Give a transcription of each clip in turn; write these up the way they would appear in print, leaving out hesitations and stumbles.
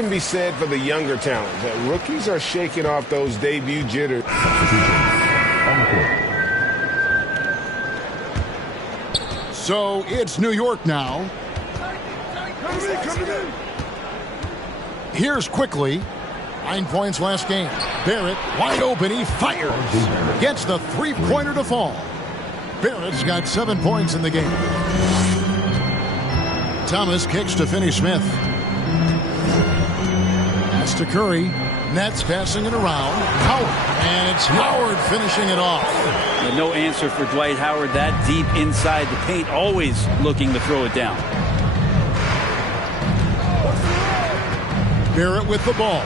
can be said for the younger talent, that rookies are shaking off those debut jitters. So it's New York now. Here's quickly. 9 points last game. Barrett wide open. He fires. Gets the three-pointer to fall. Barrett's got 7 points in the game. Thomas kicks to Finney-Smith. Pass to Curry. Nets passing it around. Howard. And it's Howard finishing it off. And no answer for Dwight Howard that deep inside the paint. Always looking to throw it down. Barrett with the ball.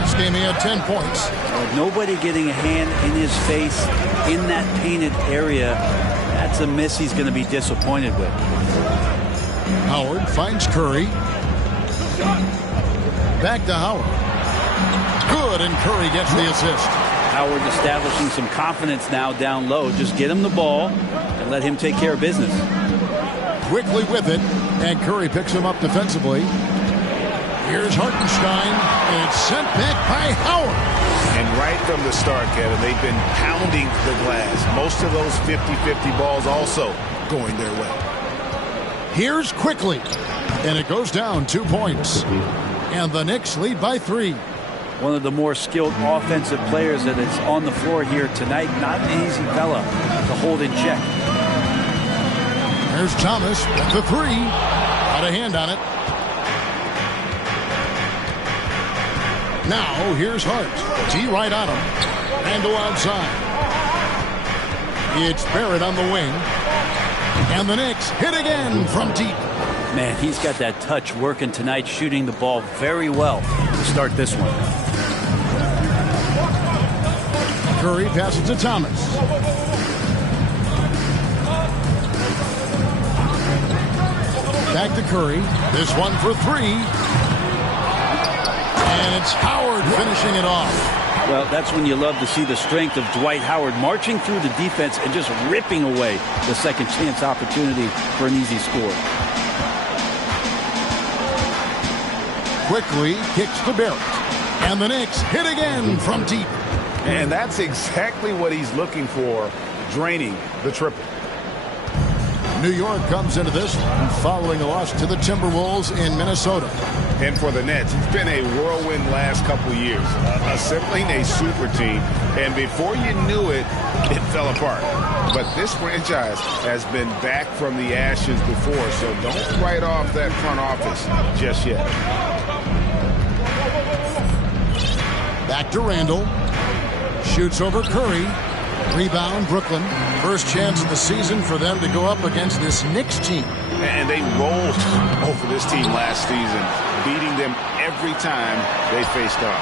This game he had 10 points. Nobody getting a hand in his face in that painted area. That's a miss he's going to be disappointed with. Howard finds Curry. Back to Howard. Good, and Curry gets the assist. Howard establishing some confidence now down low. Just get him the ball and let him take care of business. Quickly with it, and Curry picks him up defensively. Here's Hartenstein, and it's sent back by Howard. And right from the start, Kevin, they've been pounding the glass. Most of those 50-50 balls also going their way. Here's quickly, and it goes down 2 points. And the Knicks lead by 3. One of the more skilled offensive players that is on the floor here tonight. Not an easy fella to hold in check. There's Thomas at the 3. Got a hand on it. Now, here's Hart. T right on him. Randall outside. It's Barrett on the wing. And the Knicks hit again from deep. Man, he's got that touch working tonight, shooting the ball very well to start this one. Curry passes to Thomas. Back to Curry. This one for 3. And it's Howard finishing it off. Well, that's when you love to see the strength of Dwight Howard marching through the defense and just ripping away the second chance opportunity for an easy score. Quickly kicks to Barrett. And the Knicks hit again from deep. And that's exactly what he's looking for, draining the triple. New York comes into this one following a loss to the Timberwolves in Minnesota. And for the Nets, it's been a whirlwind last couple years, assembling a super team. And before you knew it, it fell apart. But this franchise has been back from the ashes before, so don't write off that front office just yet. Back to Randall. Shoots over Curry. Rebound, Brooklyn. First chance of the season for them to go up against this Knicks team. And they rolled over this team last season, beating them every time they faced off.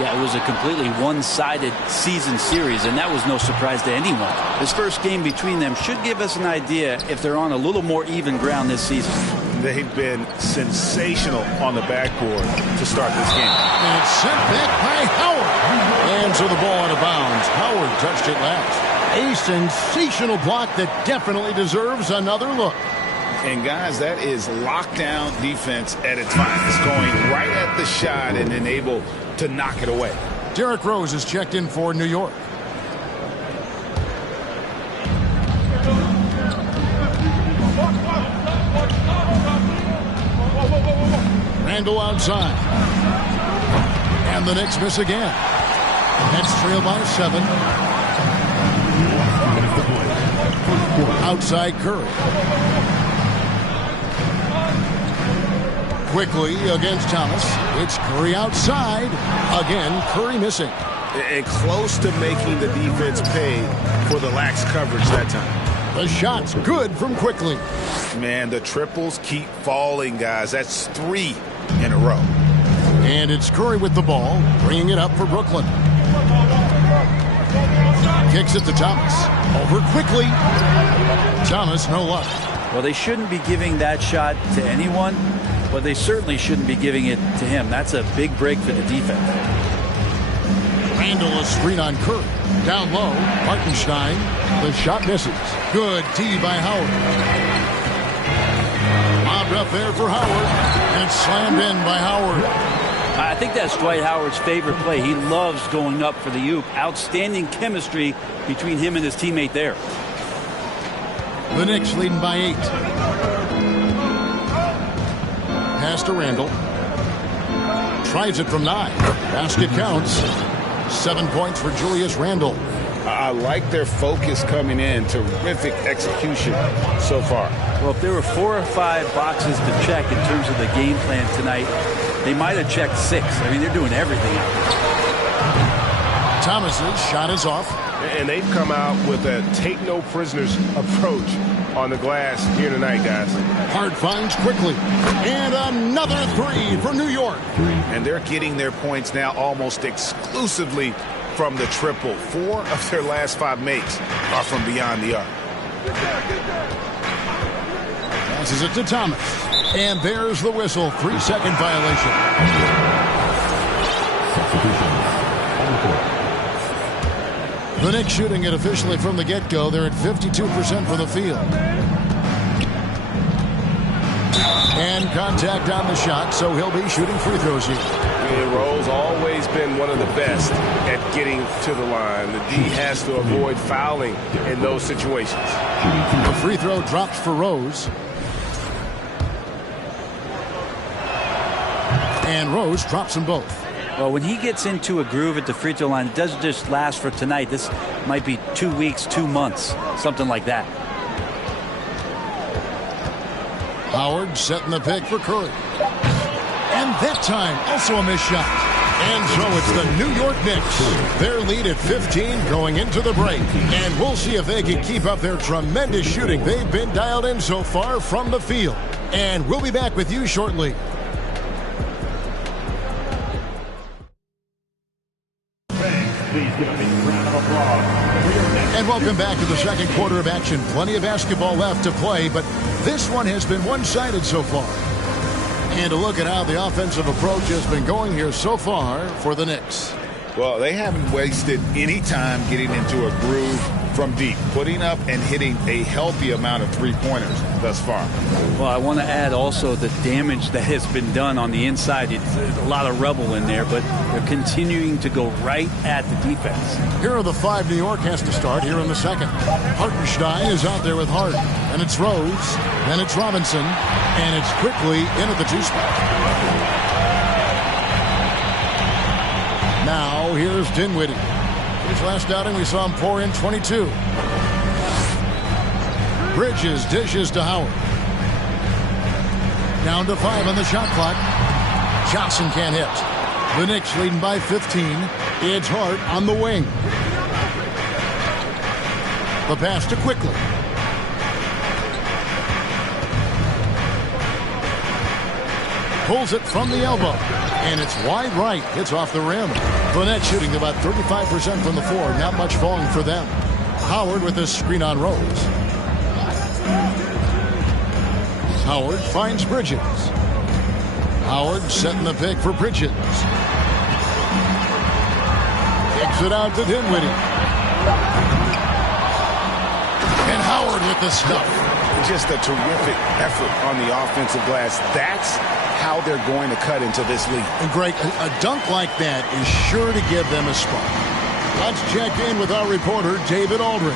Yeah, it was a completely one-sided season series, and that was no surprise to anyone. This first game between them should give us an idea if they're on a little more even ground this season. They've been sensational on the backboard to start this game. And it's sent back by Howard. Hands of the ball out of bounds. Howard touched it last. A sensational block that definitely deserves another look. And guys, that is lockdown defense at its finest, going right at the shot and then able to knock it away. Derrick Rose is checked in for New York. Randall outside. And the Knicks miss again. Nets trail by 7. Outside Curry. Quickly against Thomas. It's Curry outside. Again, Curry missing. And close to making the defense pay for the lax coverage that time. The shot's good from Quickly. Man, the triples keep falling, guys. That's 3 in a row. And it's Curry with the ball, bringing it up for Brooklyn. Kicks it to Thomas. Over Quickly. Thomas, no luck. Well, they shouldn't be giving that shot to anyone, but they certainly shouldn't be giving it to him. That's a big break for the defense. Randall a screen on Curry. Down low, Hartenstein. The shot misses. Good D by Howard. Lobbed up there for Howard. it's slammed in by Howard. I think that's Dwight Howard's favorite play. He loves going up for the oop. Outstanding chemistry between him and his teammate there. The Knicks leading by 8. Pass to Randall. Tries it from 9. Basket counts. 7 points for Julius Randle. I like their focus coming in. Terrific execution so far. Well, if there were 4 or 5 boxes to check in terms of the game plan tonight, they might have checked 6. I mean, they're doing everything out there. Thomas's shot is off. And they've come out with a take-no-prisoners approach on the glass here tonight, guys. Hart finds quickly. And another 3 for New York. And they're getting their points now almost exclusively from the triple. 4 of their last 5 makes are from beyond the arc. Passes it to Thomas. And there's the whistle. 3-second violation. The Knicks shooting it officially from the get-go. They're at 52% from the field. And contact on the shot, so he'll be shooting free throws here. Rowe's always been one of the best at getting to the line. The D has to avoid fouling in those situations. The free throw drops for Rose. And Rose drops them both. Well, when he gets into a groove at the free throw line, it doesn't just last for tonight. This might be 2 weeks, 2 months, something like that. Howard setting the pick for Curry. And that time, also a missed shot. And so it's the New York Knicks. Their lead at 15 going into the break. And we'll see if they can keep up their tremendous shooting. They've been dialed in so far from the field. And we'll be back with you shortly. And welcome back to the second quarter of action. Plenty of basketball left to play, but this one has been one-sided so far. And a look at how the offensive approach has been going here so far for the Knicks. Well, they haven't wasted any time getting into a groove from deep, putting up and hitting a healthy amount of three-pointers thus far. Well, I want to add also the damage that has been done on the inside. It's a lot of rubble in there, but they're continuing to go right at the defense. Here are the 5 New York has to start here in the second. Hartenstein is out there with Hart. And it's Rose. Then it's Robinson. And it's quickly in at the 2 spot. Now here's Dinwiddie. His last outing we saw him pour in 22. Bridges dishes to Howard. Down to 5 on the shot clock. Johnson can't hit. The Knicks leading by 15. It's Hart on the wing. The pass to Quickly. Pulls it from the elbow. And it's wide right. It's off the rim. The Nets shooting about 35% from the floor. Not much falling for them. Howard with a screen on Rose. Howard finds Bridges. Howard setting the pick for Bridges. Kicks it out to Dinwiddie. And Howard with the stuff. Just a terrific effort on the offensive glass. That's how they're going to cut into this league. And Greg, a dunk like that is sure to give them a spark. Let's check in with our reporter, David Aldridge.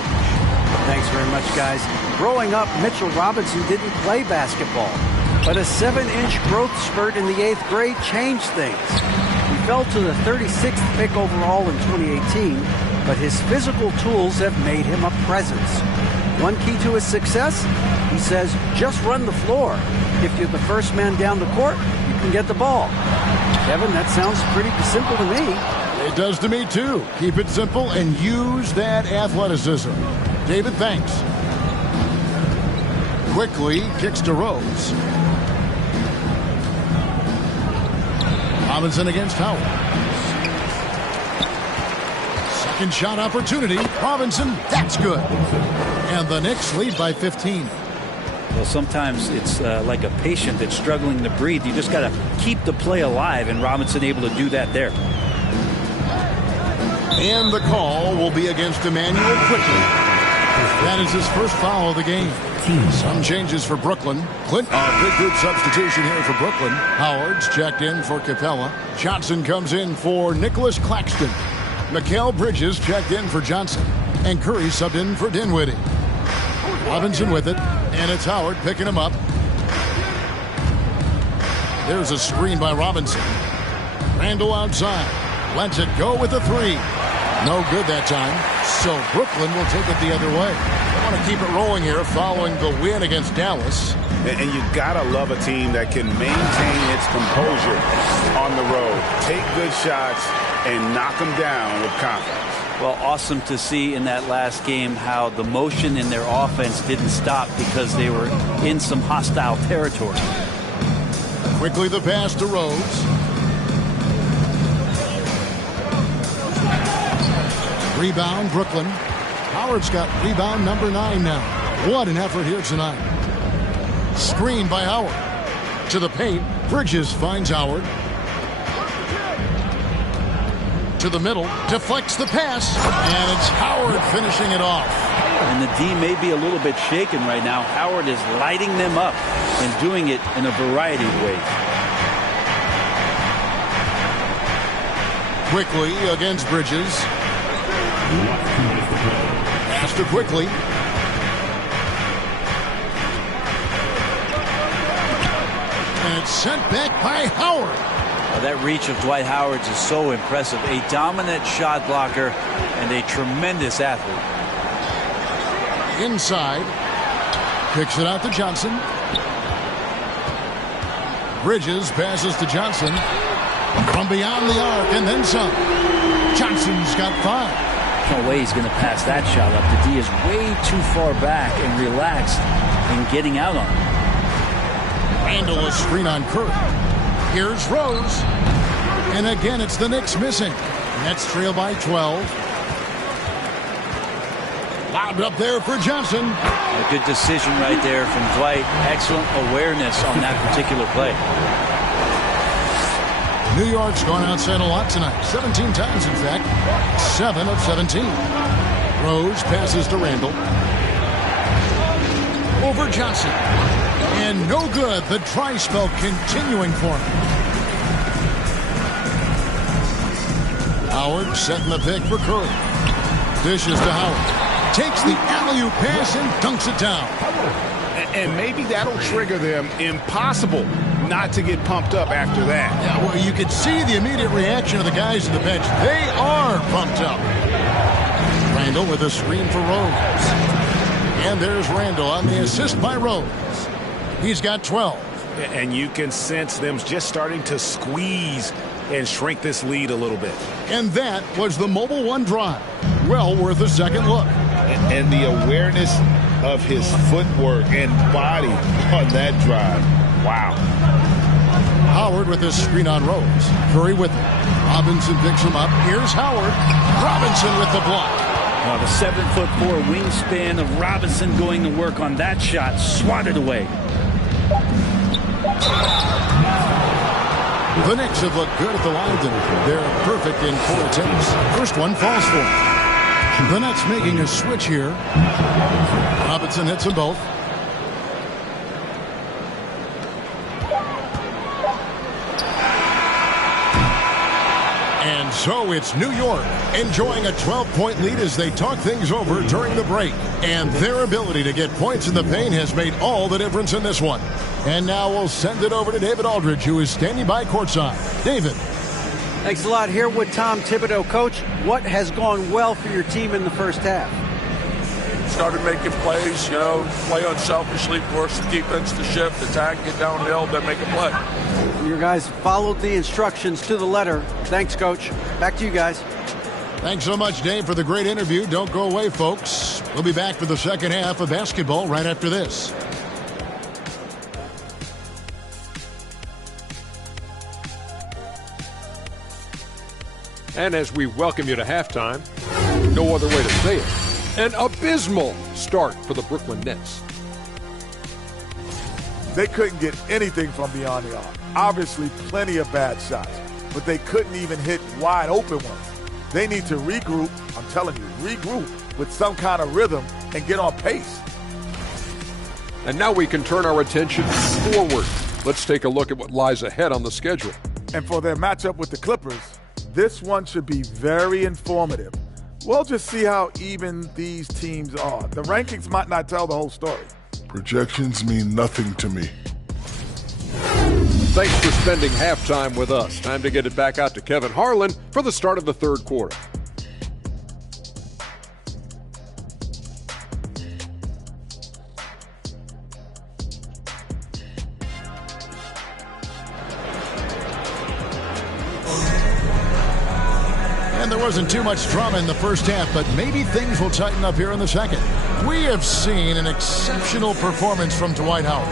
Thanks very much, guys. Growing up, Mitchell Robinson didn't play basketball, but a 7-inch growth spurt in the 8th grade changed things. He fell to the 36th pick overall in 2018, but his physical tools have made him a presence. One key to his success, he says, just run the floor. If you're the first man down the court, you can get the ball. Kevin, that sounds pretty simple to me. It does to me, too. Keep it simple and use that athleticism. David, thanks. Quickly kicks to Rose. Robinson against Howard. Second shot opportunity. Robinson, that's good. And the Knicks lead by 15. Well, sometimes it's like a patient that's struggling to breathe. You just got to keep the play alive, and Robinson able to do that there. And the call will be against Emmanuel Quickly. That is his first foul of the game. Some changes for Brooklyn. Clint, a big group substitution here for Brooklyn. Howard's checked in for Capella. Johnson comes in for Nicholas Claxton. Mikal Bridges checked in for Johnson. And Curry subbed in for Dinwiddie. Robinson with it. And it's Howard picking him up. There's a screen by Robinson. Randall outside. Lets it go with a three. No good that time. So Brooklyn will take it the other way. They want to keep it rolling here following the win against Dallas. And you got to love a team that can maintain its composure on the road. Take good shots and knock them down with confidence. Well, awesome to see in that last game how the motion in their offense didn't stop because they were in some hostile territory. Quickly the pass to Rose. Rebound, Brooklyn. Howard's got rebound number 9 now. What an effort here tonight. Screen by Howard. To the paint. Bridges finds Howard. To the middle. Deflects the pass. And it's Howard finishing it off. And the D may be a little bit shaken right now. Howard is lighting them up and doing it in a variety of ways. Quickly against Bridges. Pass to Quickly. And it's sent back by Howard. Well, that reach of Dwight Howard is so impressive. A dominant shot blocker and a tremendous athlete. Inside. Kicks it out to Johnson. Bridges passes to Johnson. From beyond the arc and then some. Johnson's got 5. No way he's going to pass that shot up. The D is way too far back and relaxed in getting out on it. Randall a screen on Curry. Here's Rose. And again, it's the Knicks missing. Nets trail by 12. Lobbed up there for Johnson. A good decision right there from Dwight. Excellent awareness on that particular play. New York's gone outside a lot tonight. 17 times, in fact. 7 of 17. Rose passes to Randall. Over Johnson. And no good. The dry spell continuing for him. Howard setting the pick for Curry. Dishes to Howard. Takes the alley-oop pass and dunks it down. And maybe that'll trigger them. Impossible not to get pumped up after that. Yeah, well, you could see the immediate reaction of the guys on the bench. They are pumped up. Randall with a screen for Rose. And there's Randall on the assist by Rose. He's got 12. And you can sense them just starting to squeeze and shrink this lead a little bit. And that was the Mobile One drive. Well worth a second look. And the awareness of his footwork and body on that drive. Wow. Howard with his screen on Rose. Curry with it. Robinson picks him up. Here's Howard. Robinson with the block. The 7'4" wingspan of Robinson going to work on that shot. Swatted away. The Knicks have looked good at the line tonight. They're perfect in 4 attempts. First one falls for them. The Nets making a switch here. Robinson hits them both. And so it's New York enjoying a 12-point lead as they talk things over during the break. And their ability to get points in the paint has made all the difference in this one. And now we'll send it over to David Aldridge, who is standing by courtside. David. Thanks a lot. Here with Tom Thibodeau. Coach, what has gone well for your team in the first half? Started making plays, play unselfishly, force the defense to shift, attack, get downhill, then make a play. Your guys followed the instructions to the letter. Thanks, Coach. Back to you guys. Thanks so much, Dave, for the great interview. Don't go away, folks. We'll be back for the second half of basketball right after this. And as we welcome you to halftime, no other way to say it, an abysmal start for the Brooklyn Nets. They couldn't get anything from beyond the arc. Obviously, plenty of bad shots, but they couldn't even hit wide open ones. They need to regroup, I'm telling you, regroup with some kind of rhythm and get on pace. And now we can turn our attention forward. Let's take a look at what lies ahead on the schedule. And for their matchup with the Clippers, this one should be very informative. We'll just see how even these teams are. The rankings might not tell the whole story. Projections mean nothing to me. Thanks for spending halftime with us. Time to get it back out to Kevin Harlan for the start of the third quarter. And there wasn't too much drama in the first half, but maybe things will tighten up here in the second. We have seen an exceptional performance from Dwight Howard.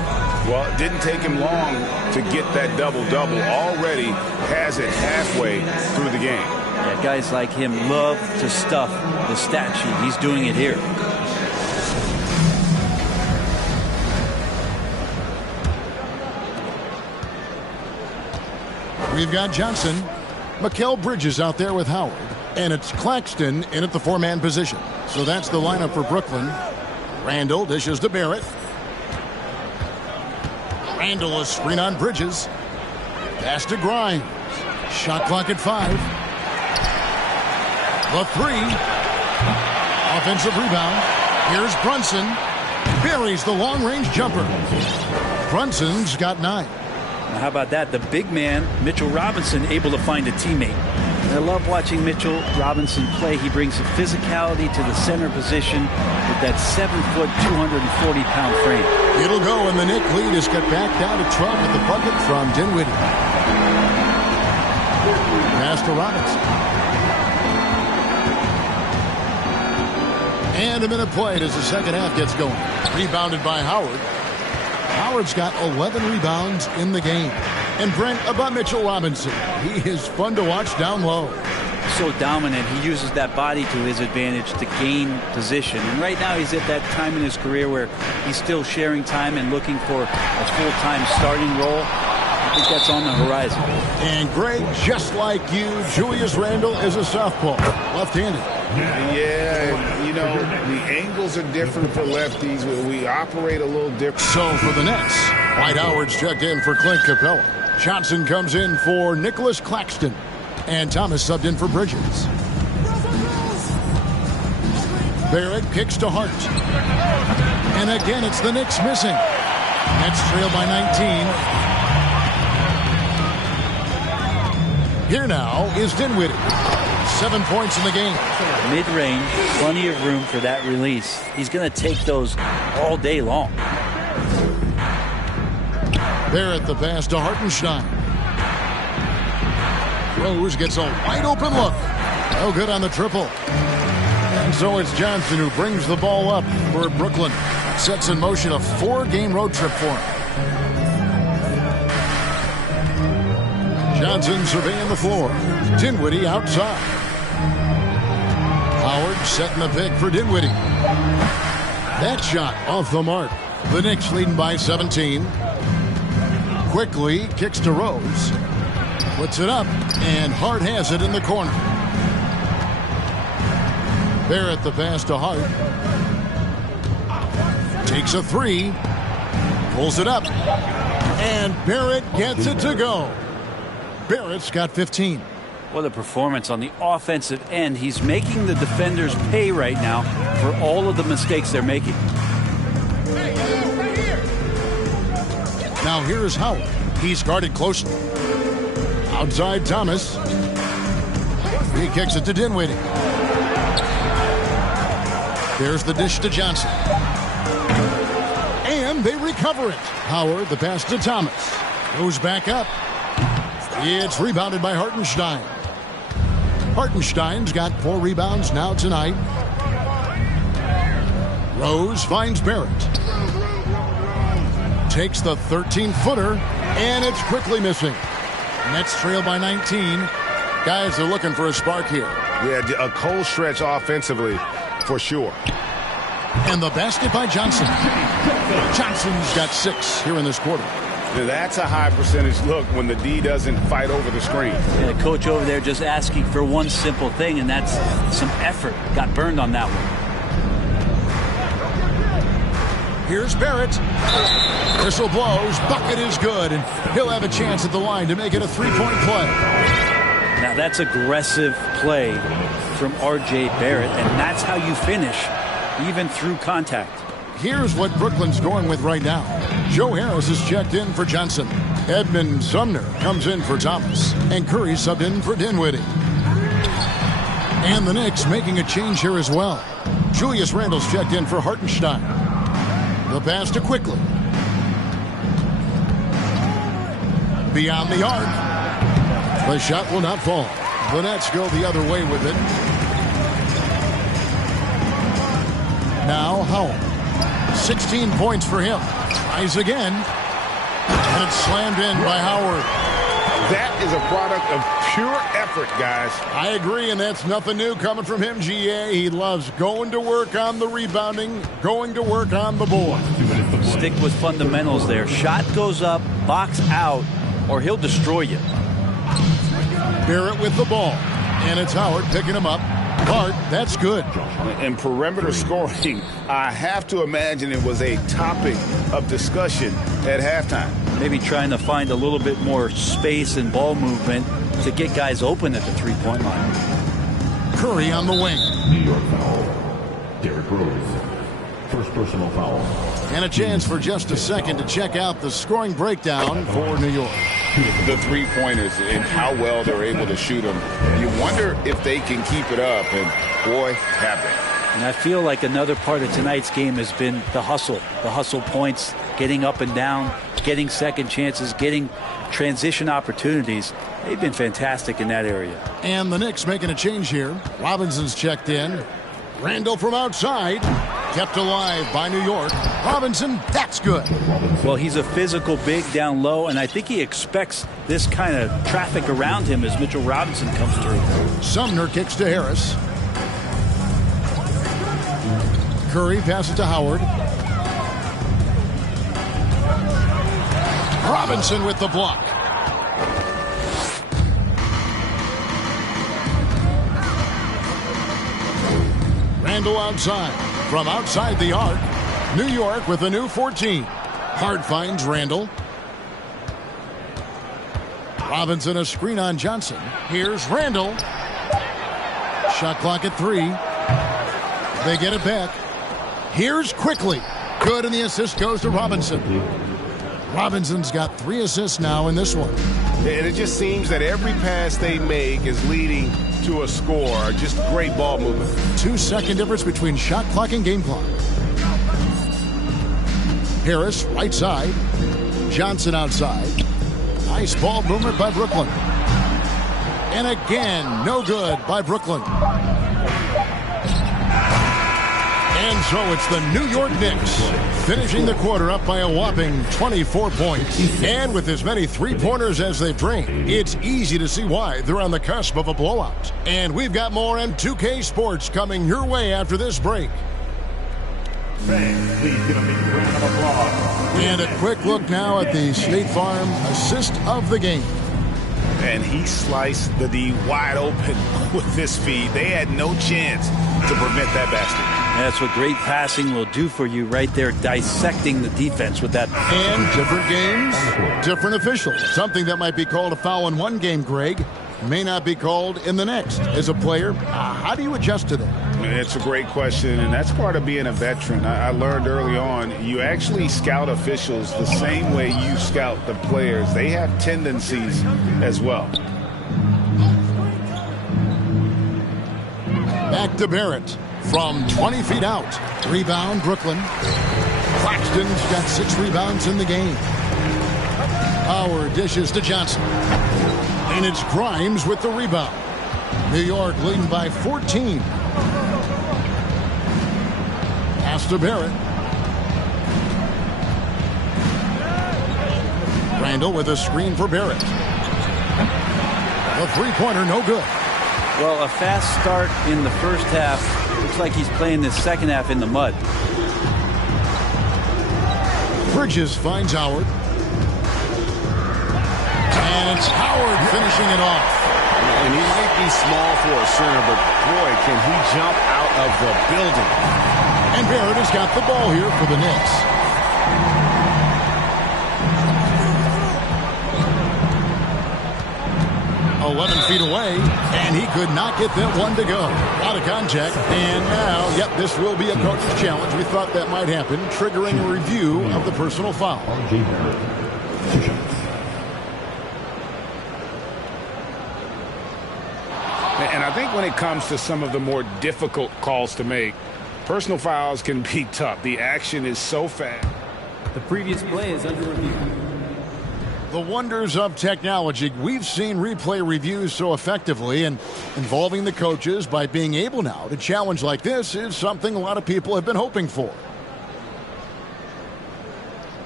Well, it didn't take him long to get that double-double. Already has it halfway through the game. Yeah, guys like him love to stuff the stat sheet. He's doing it here. We've got Johnson, Mikal Bridges out there with Howard, and it's Claxton in at the four-man position. So that's the lineup for Brooklyn. Randall dishes to Barrett. Randall, a screen on Bridges. Pass to Grimes. Shot clock at 5. The 3. Offensive rebound. Here's Brunson. Buries the long-range jumper. Brunson's got 9. Now how about that? The big man, Mitchell Robinson, able to find a teammate. I love watching Mitchell Robinson play. He brings a physicality to the center position with that 7-foot, 240-pound frame. It'll go, and the Knicks lead is cut back down to 12 with the bucket from Dinwiddie. Pass to Robinson. And a minute played as the second half gets going. Rebounded by Howard. Howard's got 11 rebounds in the game. And Brent, about Mitchell Robinson, he is fun to watch down low. So dominant. He uses that body to his advantage to gain position. And right now he's at that time in his career where he's still sharing time and looking for a full-time starting role. I think that's on the horizon. And Greg, just like you, Julius Randle is a southpaw, left-handed. Yeah, you know, the angles are different for lefties. We operate a little different. So for the Nets, Dwight Howard's checked in for Clint Capella. Johnson comes in for Nicholas Claxton. And Thomas subbed in for Bridges. Barrett kicks to Hart. And again, it's the Knicks missing. Nets trail by 19. Here now is Dinwiddie. 7 points in the game. Mid-range, plenty of room for that release. He's going to take those all day long. Barrett the pass to Hartenstein. Rose gets a wide open look. No good on the triple. And so it's Johnson who brings the ball up for Brooklyn. Sets in motion a 4-game road trip for him. Johnson surveying the floor. Dinwiddie outside. Howard setting the pick for Dinwiddie. That shot off the mark. The Knicks leading by 17. Quickly kicks to Rose. Puts it up, and Hart has it in the corner. Barrett the pass to Hart. Takes a 3. Pulls it up. And Barrett gets it to go. Barrett's got 15. What a performance on the offensive end. He's making the defenders pay right now for all of the mistakes they're making. Now here's Howard. He's guarded closely. Outside Thomas. He kicks it to Dinwiddie. There's the dish to Johnson. And they recover it. Howard, the pass to Thomas. Goes back up. It's rebounded by Hartenstein. Hartenstein's got 4 rebounds now tonight. Rose finds Barrett. Takes the 13-footer, and it's quickly missing. Nets trail by 19. Guys are looking for a spark here. Yeah, a cold stretch offensively, for sure. And the basket by Johnson. Johnson's got 6 here in this quarter. That's a high percentage look when the D doesn't fight over the screen. Yeah, the coach over there just asking for one simple thing, and that's some effort. Got burned on that one. Here's Barrett. Whistle blows. Bucket is good, and he'll have a chance at the line to make it a three-point play. Now that's aggressive play from R.J. Barrett, and that's how you finish, even through contact. Here's what Brooklyn's going with right now. Joe Harris is checked in for Johnson. Edmund Sumner comes in for Thomas. And Curry subbed in for Dinwiddie. And the Knicks making a change here as well. Julius Randle's checked in for Hartenstein. The pass to Quickly. Beyond the arc. The shot will not fall. The Nets go the other way with it. Now Howell. 16 points for him. Tries again. And it's slammed in by Howard. That is a product of pure effort, guys. I agree, and that's nothing new coming from him, GA. He loves going to work on the rebounding, going to work on the board. Stick with fundamentals there. Shot goes up, box out, or he'll destroy you. Barrett with the ball. And it's Howard picking him up. Hart, that's good. And perimeter scoring, I have to imagine it was a topic of discussion at halftime. Maybe trying to find a little bit more space and ball movement to get guys open at the three-point line. Curry on the wing. New York foul. Derrick Rose. First personal foul. And a chance for just a second to check out the scoring breakdown for New York. The three-pointers and how well they're able to shoot them. You wonder if they can keep it up, and boy, have they. And I feel like another part of tonight's game has been the hustle points, getting up and down, getting second chances, getting transition opportunities. They've been fantastic in that area. And the Knicks making a change here. Robinson's checked in. Randle from outside. Kept alive by New York. Robinson, that's good. Well, he's a physical big down low, and I think he expects this kind of traffic around him as Mitchell Robinson comes through. Sumner kicks to Harris. Curry passes to Howard. Robinson with the block. Randle outside. From outside the arc, New York with a new 14. Hart finds Randle. Robinson a screen on Johnson. Here's Randle. Shot clock at 3. They get it back. Here's Quickly. Good, and the assist goes to Robinson. Robinson's got 3 assists now in this one. And it just seems that every pass they make is leading to a score. Just great ball movement. 2-second difference between shot clock and game clock. Harris, right side. Johnson outside. Nice ball movement by Brooklyn. And again, no good by Brooklyn. And so it's the New York Knicks finishing the quarter up by a whopping 24 points. And with as many three-pointers as they've drained, it's easy to see why they're on the cusp of a blowout. And we've got more M2K Sports coming your way after this break. Fans, please give a big round of applause. And a quick look now at the State Farm assist of the game. And he sliced the D wide open with this feed. They had no chance to prevent that basket. That's what great passing will do for you right there, dissecting the defense with that. And different games, different officials. Something that might be called a foul in one game, Greg, may not be called in the next. As a player, how do you adjust to that? It's a great question, and that's part of being a veteran. I learned early on, you actually scout officials the same way you scout the players. They have tendencies as well. Back to Barrett from 20 feet out. Rebound, Brooklyn. Claxton's got 6 rebounds in the game. Howard dishes to Johnson. And it's Grimes with the rebound. New York leading by 14. Pass to Barrett. Randle with a screen for Barrett. The three-pointer, no good. Well, a fast start in the first half. Looks like he's playing this second half in the mud. Bridges finds Howard. And it's Howard finishing it off. And he might be small for a center, but boy, can he jump out of the building. And Barrett has got the ball here for the Knicks. 11 feet away, and he could not get that one to go. Out of contact, and now, yep, this will be a coach's challenge. We thought that might happen, triggering a review of the personal foul. And I think when it comes to some of the more difficult calls to make, personal fouls can be tough. The action is so fast. The previous play is under review. The wonders of technology. We've seen replay reviews so effectively, and involving the coaches by being able now to challenge like this is something a lot of people have been hoping for.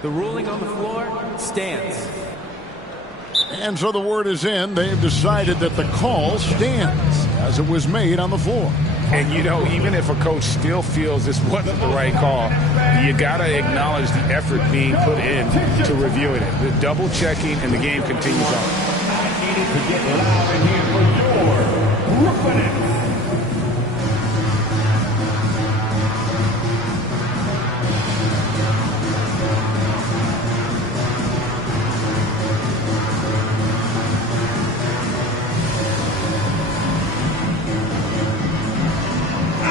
The ruling on the floor stands. And so the word is in. They've decided that the call stands as it was made on the floor. And, you know, even if a coach still feels this wasn't the right call, you got to acknowledge the effort being put in to reviewing it. The double checking, and the game continues on. I needed to get loud in here for your Brooklyn Nets.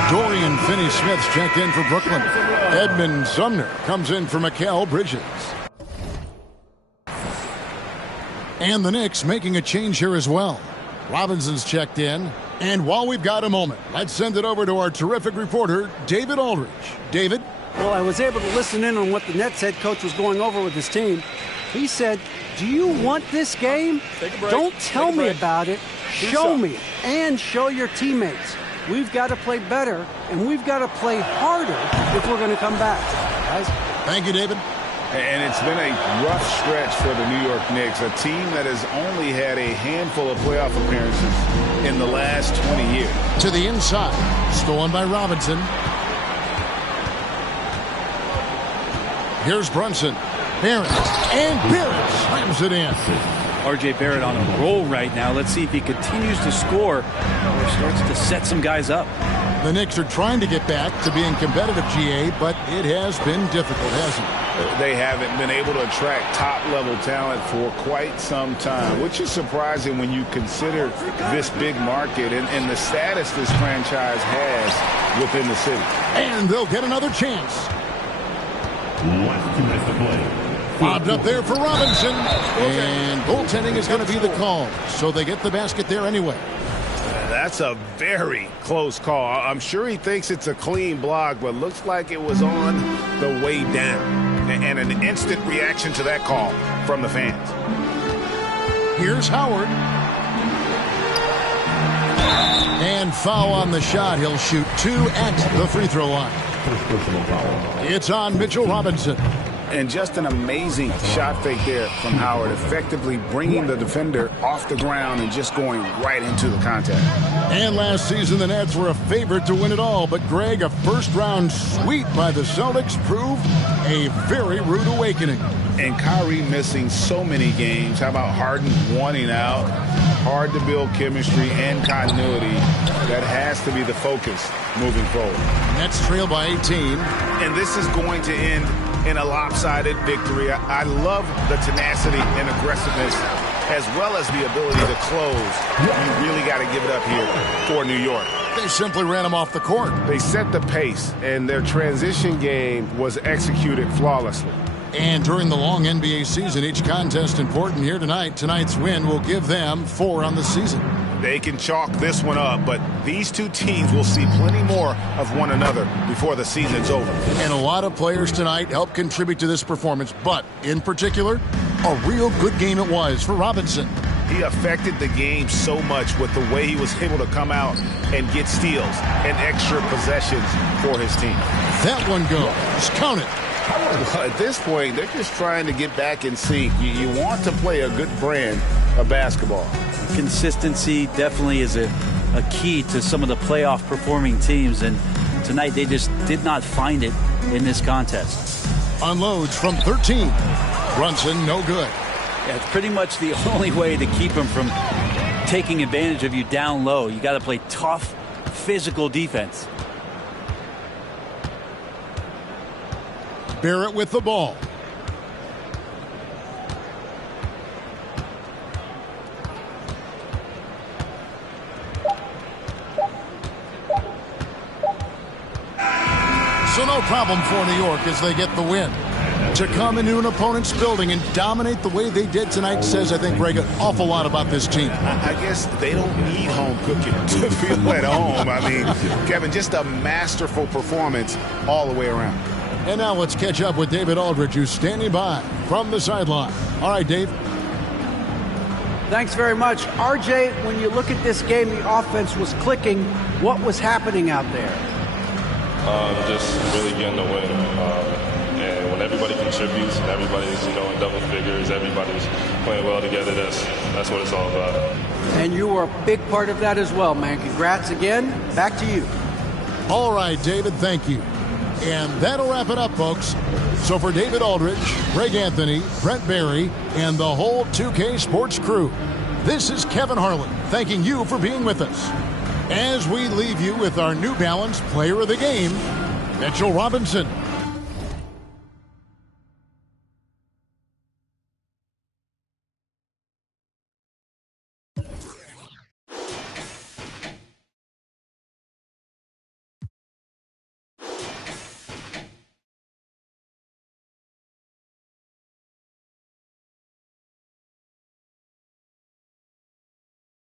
Dorian Finney-Smith's checked in for Brooklyn. Edmund Sumner comes in for Mikal Bridges. And the Knicks making a change here as well. Robinson's checked in. And while we've got a moment, let's send it over to our terrific reporter, David Aldridge. David? Well, I was able to listen in on what the Nets head coach was going over with his team. He said, do you want this game? Don't tell me about it. Show me and show your teammates. We've got to play better, and we've got to play harder if we're going to come back. Guys? Thank you, David. And it's been a rough stretch for the New York Knicks, a team that has only had a handful of playoff appearances in the last 20 years. To the inside, stolen by Robinson. Here's Brunson. Barrett, and Barrett slams it in. R.J. Barrett on a roll right now. Let's see if he continues to score or starts to set some guys up. The Knicks are trying to get back to being competitive, GA, but it has been difficult, hasn't it? They haven't been able to attract top-level talent for quite some time, which is surprising when you consider this big market and the status this franchise has within the city. And they'll get another chance. Last 2 minutes to play. Bobbed up there for Robinson. And goaltending is going to be the call. So they get the basket there anyway. That's a very close call. I'm sure he thinks it's a clean block, but looks like it was on the way down. And an instant reaction to that call from the fans. Here's Howard. And foul on the shot. He'll shoot 2 at the free throw line. First personal foul. It's on Mitchell Robinson. And just an amazing shot fake there from Howard, effectively bringing the defender off the ground and just going right into the contact. And last season, the Nets were a favorite to win it all. But, Greg, a first-round sweep by the Celtics proved a very rude awakening. And Kyrie missing so many games. How about Harden wanting out? Hard to build chemistry and continuity. That has to be the focus moving forward. Nets trail by 18. And this is going to end in a lopsided victory. I love the tenacity and aggressiveness as well as the ability to close. You really got to give it up here for New York. They simply ran them off the court. They set the pace, and their transition game was executed flawlessly. And during the long NBA season, each contest important here tonight. Tonight's win will give them 4 on the season. They can chalk this one up, but these two teams will see plenty more of one another before the season's over. And a lot of players tonight helped contribute to this performance, but in particular, a real good game it was for Robinson. He affected the game so much with the way he was able to come out and get steals and extra possessions for his team. That one goes. Count it. Well, at this point, they're just trying to get back in sync. You want to play a good brand of basketball. Consistency definitely is a key to some of the playoff performing teams, and tonight they just did not find it in this contest. Unloads from 13. Brunson, no good. Yeah, it's pretty much the only way to keep him from taking advantage of you down low. You got to play tough, physical defense. Barrett with the ball. So no problem for New York as they get the win. To come into an opponent's building and dominate the way they did tonight says, I think, Greg, an awful lot about this team. I guess they don't need home cooking to feel at home. I mean, Kevin, just a masterful performance all the way around. And now let's catch up with David Aldridge, who's standing by from the sideline. All right, Dave. Thanks very much. RJ, when you look at this game, the offense was clicking. What was happening out there? Just really getting the win. And when everybody contributes and everybody's, in double figures, everybody's playing well together, that's what it's all about. And you were a big part of that as well, man. Congrats again. Back to you. All right, David, thank you. And that'll wrap it up, folks. So for David Aldridge, Greg Anthony, Brent Barry, and the whole 2K Sports crew, this is Kevin Harlan thanking you for being with us. As we leave you with our New Balance Player of the Game, Mitchell Robinson.